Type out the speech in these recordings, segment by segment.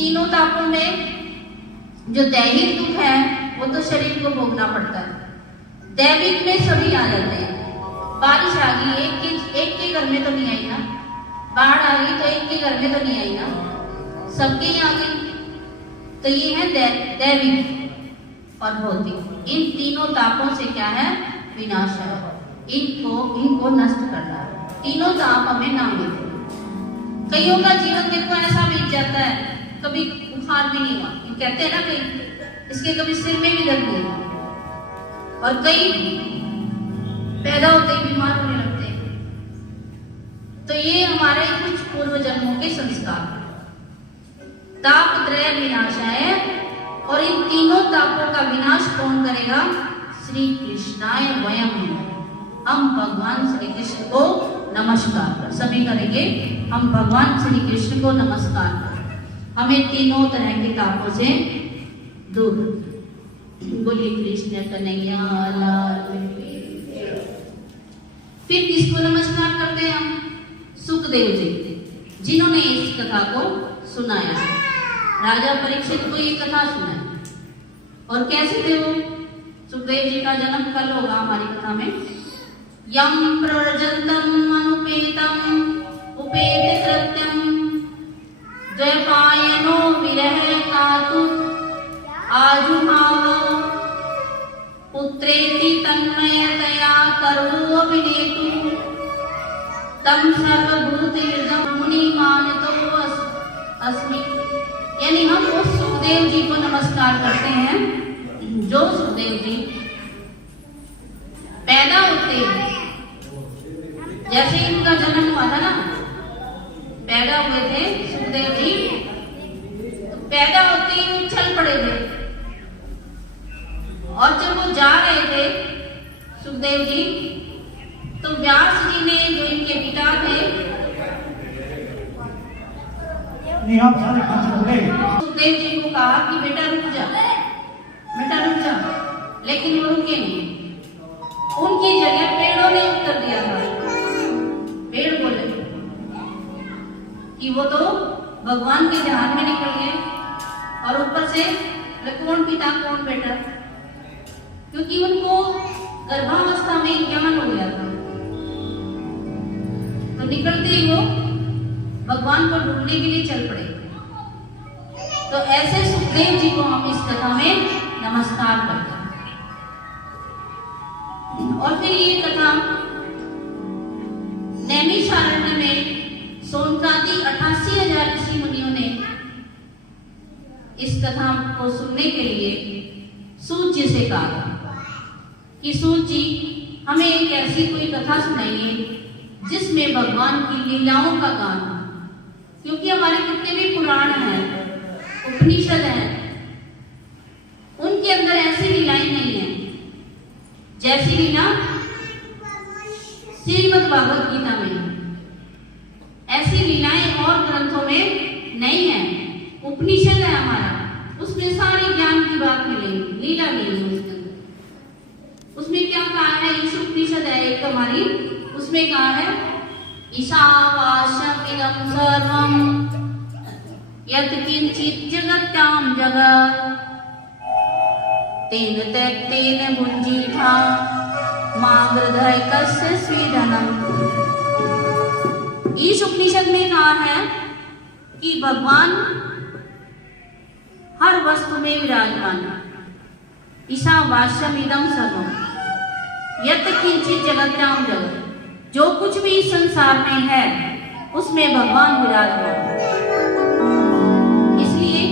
तीनों तापों में जो दैहिक दुख है वो तो शरीर को भोगना पड़ता है, दैविक में सभी आ जाते हैं। बारिश आ गई, एक के घर में तो नहीं आई ना, बाढ़ आ गई तो एक के घर में तो नहीं आई ना, सबके ही आ गई। तो ये है दैविक और भौतिक। इन तीनों तापों से क्या है? विनाश है। इनको नष्ट करना है। तीनों ताप हमें ना मिले। कईयों का जीवन देखो ऐसा बीत जाता है, कभी बुखार भी नहीं हुआ, कहते हैं ना कई, इसके कभी सिर में भी दर्द नहीं हुआ, और कई पैदा होते ही बीमार होने लगते हैं। तो ये हमारे कुछ पूर्व जन्मों के संस्कार। ताप त्रय विनाशाय, और इन तीनों तापों का विनाश कौन करेगा? श्री कृष्णाय वयम्। हम भगवान श्री कृष्ण को नमस्कार कर, सभी करेंगे। हम भगवान श्री कृष्ण को नमस्कार कर, हमें तीनों तरह के तापों से दूर। बोलिए कृष्ण कन्हैया लाल। फिर किसको नमस्कार करते हैं हम? सुखदेव जी, जिन्होंने इस कथा को सुनाया। राजा परीक्षित को ये कथा सुनाई। और कैसे थे वो? सुखदेव जी का जन्म कल होगा हमारी कथा में। यम प्रजन्तम अनुपेतम उपेत कृत्यम द्वैपायनो विरह कातु आजुभाव पुत्रेति तन्मयतया करो अभिनेतु तम सर्वभूतेर्जं मुनिमानतो अस्मि। यानी हम उस सुखदेव जी को नमस्कार करते हैं जो सुखदेव जी पैदा होते हैं, जैसे इनका जन्म हुआ था ना, पैदा हुए थे सुखदेव जी, तो पैदा होते ही उछल पड़े थे। और जब वो जा रहे थे सुखदेव जी, तो व्यास जी ने, जो इनके पिता थे, सुखदेव जी को कहा कि बेटा रुक जा, बेटा रुक जा, लेकिन वो रुके नहीं। उनकी जगह पेड़ों ने उत्तर दिया था। पेड़ बोले कि वो तो भगवान के ध्यान में निकल गए, और ऊपर से कौन पिता कौन बेटा, क्योंकि उनको गर्भावस्था में ज्ञान हो गया था। तो निकलते ही वो भगवान को ढूंढने के लिए चल पड़े। तो ऐसे सुखदेव जी को हम इस कथा में नमस्कार करते हैं। और फिर ये कथा नैमिषारण्य में सोनकादि 88,000 ऋषि मुनियों ने इस कथा को सुनने के लिए सूत जी से कहा कि सूत जी, हमें एक ऐसी कोई कथा सुनाइए जिसमें भगवान की लीलाओं का गान हो, क्योंकि हमारे कितने भी पुराण हैं, उपनिषद हैं, उनके अंदर ऐसी लीलाएं नहीं है जैसी लीला श्रीमद् भागवत गीता में। ऐसी लीलाएं और ग्रंथों में नहीं है। उपनिषद है हमारा, उसमें सारी ज्ञान की बात मिलेगी, लीला नहीं है उसके अंदर। उसमें क्या कहा है? ईश उपनिषद है एक हमारी, उसमें कहा है ईशावास्यमिदं सर्वं यत् किंचित् जगत्यां जगत् तेन त्यक्तेन भुञ्जीथा मा गृधय कस्य स्वीदनम्। ईश उपनिषद में कहा है कि भगवान हर वस्तु में विराजमान है। ईशावास्यमिदं सर्वं यत् किंचित् जगत्यां जगत्, जो कुछ भी इस संसार में है उसमें भगवान विराजमान है। इसलिए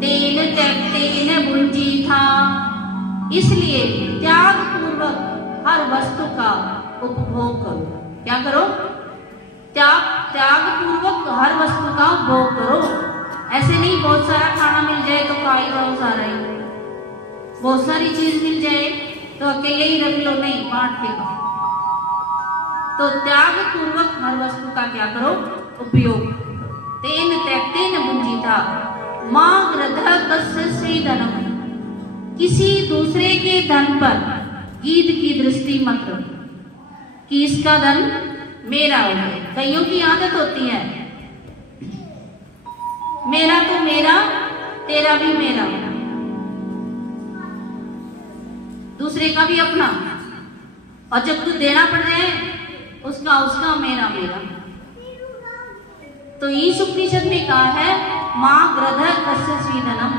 तेन त्यक्तेन भुञ्जीथा, इसलिए त्याग पूर्वक हर वस्तु का उपभोग करो। क्या करो? त्याग पूर्वक हर वस्तु का उपभोग करो। ऐसे नहीं बहुत सारा खाना मिल जाए तो खा ही रहो सारा ही, बहुत सारी चीज मिल जाए तो अकेले ही रख लो, नहीं, बांट के खाओ। तो त्याग पूर्वक हर वस्तु का क्या करो? उपयोग। तेन त्यक्तेन भुञ्जीथा मा गृधः कस्य स्वीदनम्, किसी दूसरे के धन पर गीध की दृष्टि मत रखो कि इसका धन मेरा हो गया। कईयों की आदत होती है मेरा तो मेरा, तेरा भी मेरा, दूसरे का भी अपना, और जब तू देना पड़ जाए उसका उसका, मेरा मेरा। तो ईशुपनिषद में कहा है माँ ग्रध कस्य स्वीदनम,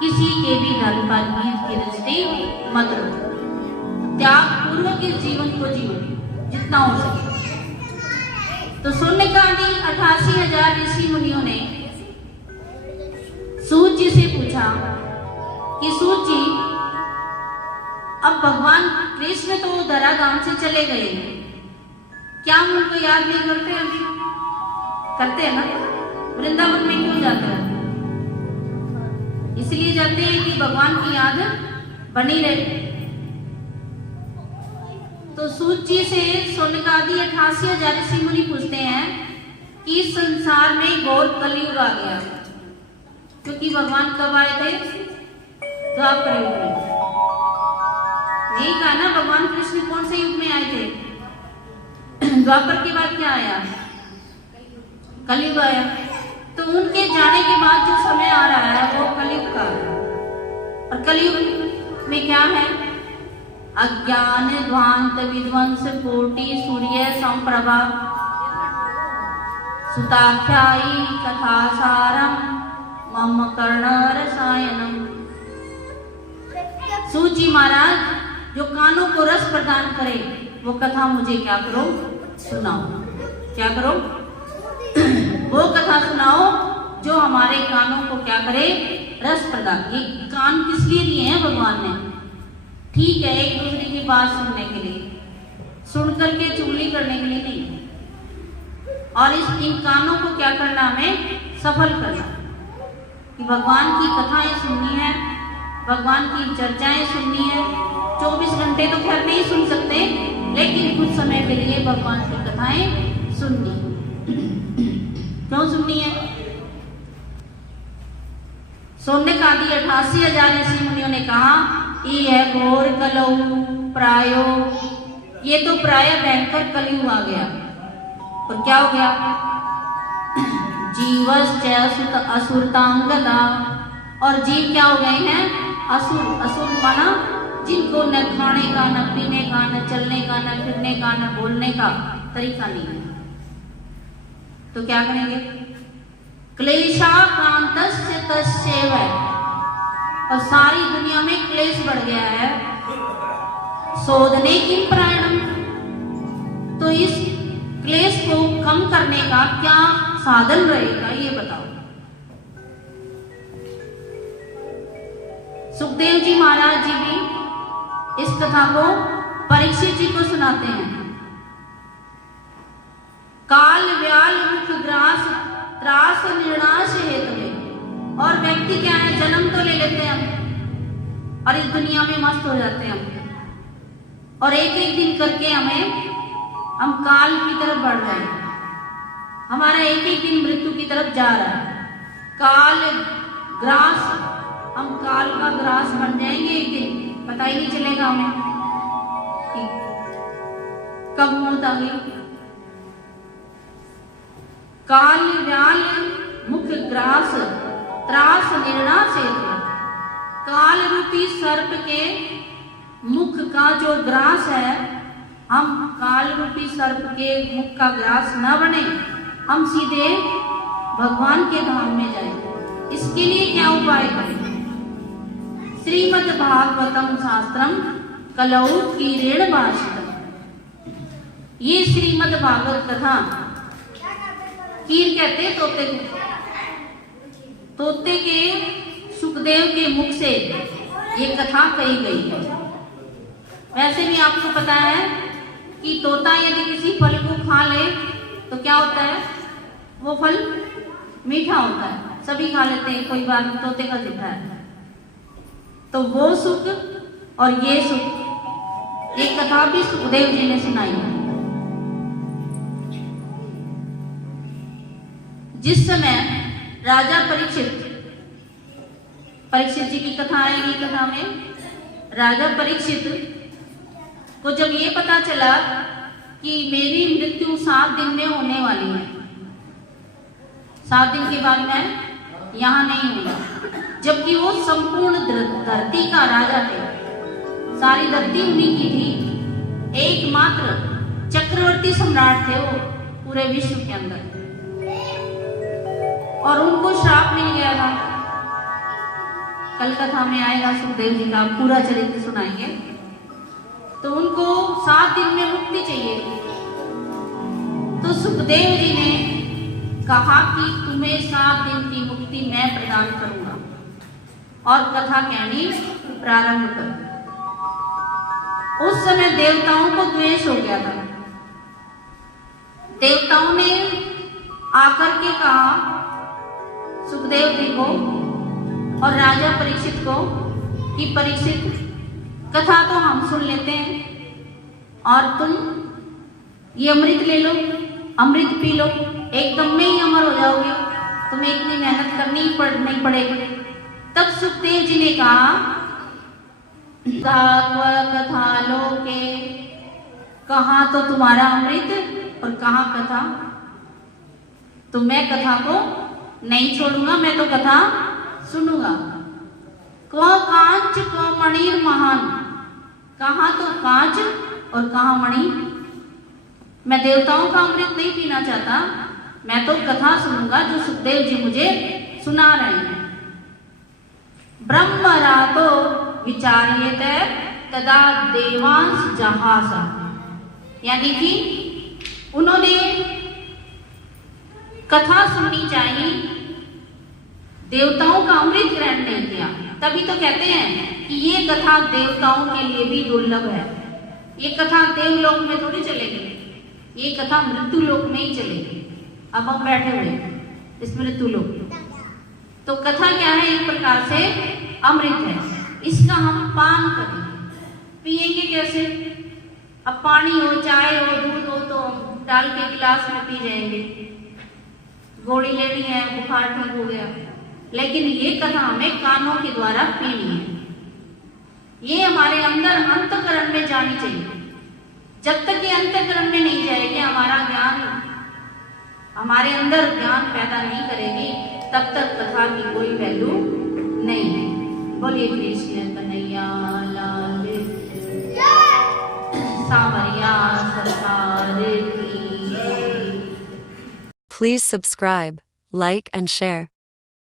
किसी के भी धन पर की दृष्टि मत रखो, त्याग पूर्वक इस जीवन को जियो जितना हो सके। तो सुनने का 88,000 ऋषि मुनियों ने सूत जी से पूछा कि सूत जी, अब भगवान कृष्ण तो धरा गांव से चले गए, क्या हम उनको याद नहीं करते? अभी करते हैं ना, वृंदावन में क्यों जाते हैं? इसलिए जाते हैं कि भगवान की याद बनी रहे। तो सूत जी से सोनकादि 88,000 ऋषि मुनि पूछते हैं कि संसार में घोर कलयुग आ गया, क्योंकि भगवान कब आए थे? द्वापर युग में। यही कहा ना, भगवान कृष्ण कौन से युग में आए थे? द्वापर के बाद क्या आया? कलयुग आया। तो उनके जाने के बाद जो समय आ रहा है वो कलयुग का है। और कलयुग में क्या है? अज्ञान ध्वांत विध्वंस कोटि सूर्य संप्रभा सुताख्यायी कथा सारम मम कर्ण रसायनम। सूत जी महाराज, जो कानों को रस प्रदान करे वो कथा मुझे क्या करो? सुनाओ। क्या करो? वो कथा सुनाओ जो हमारे कानों को क्या करे? रस प्रदान। ये कान किस लिए दिए हैं भगवान ने? ठीक है, एक दूसरे की बात सुनने के लिए, सुन करके चुगली करने के लिए नहीं। और इन कानों को क्या करना? हमें सफल करना, कि भगवान की कथाएं सुननी है, भगवान की चर्चाएं सुननी है। 24 घंटे तो खैर नहीं सुन सकते, लेकिन कुछ समय के लिए भगवान की कथाएं सुननी। क्यों सुननी है? सोनकादि 88,000 ऋषि मुनियों ने कहा ये घोर कलौ प्रायो, ये तो प्राय भयंकर कलयुग आ गया। और क्या हो गया? जीवश्च असुरतांगता, और जीव क्या हो गए हैं? असुर। असुर माना जिनको न खाने का, न पीने का, न चलने का, न फिरने का, न बोलने का तरीका नहीं है। तो क्या करेंगे? क्लेशाक्रांतस्य तस्यैव, और सारी दुनिया में क्लेश बढ़ गया है। शोधने किं प्राणम, तो इस क्लेश को कम करने का क्या साधन रहेगा, ये बताओ। सुखदेव जी महाराज जी भी इस कथा को परीक्षित जी को सुनाते हैं। काल व्याल मुख ग्रास त्रास निर्णाश हेतु, और व्यक्ति क्या है? जन्म तो ले लेते हैं हम और इस दुनिया में मस्त हो जाते हैं हम, और एक एक दिन करके हम काल की तरफ बढ़ रहे हैं। हमारा एक एक दिन मृत्यु की तरफ जा रहा है। काल ग्रास, हम काल का ग्रास बन जाएंगे एक दिन, पता ही नहीं चलेगा हमें कि कब मौत आ गई। काल व्याल मुख ग्रास त्रास निर्णाश हेतु, काल रूपी सर्प के मुख का जो ग्रास है, हम काल रूपी सर्प के मुख का ग्रास न बने, हम सीधे भगवान के धाम में जाएं। इसके लिए क्या उपाय करें? श्रीमद् भागवतम शास्त्रम कलौ कीरेण भाषितम। ये श्रीमद् भागवत कथा, कीर कहते हैं तोते को, तोते के सुखदेव के मुख से ये कथा कही गई है। वैसे भी आपको पता है कि तोता यदि किसी फल को खा ले तो क्या होता है? वो फल मीठा होता है, सभी खा लेते हैं, कोई बात नहीं, तोते का जिक्र है। तो वो सुख और ये सुख, ये कथा भी सुखदेव जी ने सुनाई है। जिस समय राजा परीक्षित जी की कथा आएगी कथा में, राजा परीक्षित को जब ये पता चला कि मेरी मृत्यु 7 दिन में होने वाली है, 7 दिन के बाद मैं यहाँ नहीं होगा, जबकि वो संपूर्ण धरती का राजा थे। सारी धरती उन्हीं की थी। एकमात्र चक्रवर्ती सम्राट थे वो पूरे विश्व के अंदर। और उनको श्राप मिल गया था। कल कथा में आएगा, सुखदेव जी का पूरा चरित्र सुनाएंगे। तो उनको 7 दिन में मुक्ति चाहिए थी। तो सुखदेव जी ने कहा कि तुम्हें 7 दिन की मुक्ति मैं प्रदान करूंगा, और कथा कहनी प्रारंभ कर। उस समय देवताओं को द्वेष हो गया था। देवताओं ने आकर के कहा सुखदेव जी को और राजा परीक्षित को कि परीक्षित, कथा तो हम सुन लेते हैं और तुम ये अमृत ले लो, अमृत पी लो, एकदम में ही अमर हो जाओगे, तुम्हें इतनी मेहनत करनी नहीं पड़ेगी। तब सुखदेव जी ने कहा कथा लो के, कहाँ तो तुम्हारा अमृत और कहाँ कथा। तो मैं कथा को नहीं छोड़ूंगा, मैं तो कथा सुनूंगा। क्व कांच क्व मणिर महान, कहाँ तो कांच और कहाँ मणि। मैं देवताओं का अमृत नहीं पीना चाहता, मैं तो कथा सुनूंगा जो सुखदेव जी मुझे सुना रहे हैं। ब्रह्म रातो विचार्येत तदा देवांश जहासा, यानी कि उन्होंने कथा सुननी चाहिए, देवताओं का अमृत ग्रहण नहीं किया। तभी तो कहते हैं कि ये कथा देवताओं के लिए भी दुर्लभ है। ये कथा देवलोक में थोड़ी चलेगी, ये कथा मृत्यु लोक में ही चलेगी। अब हम बैठे हुए इस मृत्यु लोक, तो कथा क्या है? एक प्रकार से अमृत है, इसका हम पान करेंगे। पिएंगे कैसे? अब पानी हो, चाय हो, दूध हो तो डाल के गिलास में पी जाएंगे। गोली लेनी है, बुखार ठीक हो गया, लेकिन ये कथा हमें कानों के द्वारा पीनी है। ये हमारे अंदर अंतःकरण में जानी चाहिए। जब तक ये अंतःकरण में नहीं जाएगी, हमारा ज्ञान, हमारे अंदर ज्ञान पैदा नहीं करेगी, तब तक कथा की कोई वैल्यू नहीं है। बोलिए कृष्ण कन्हैया लाल, सांवरिया सरकार की। Please subscribe, like and share.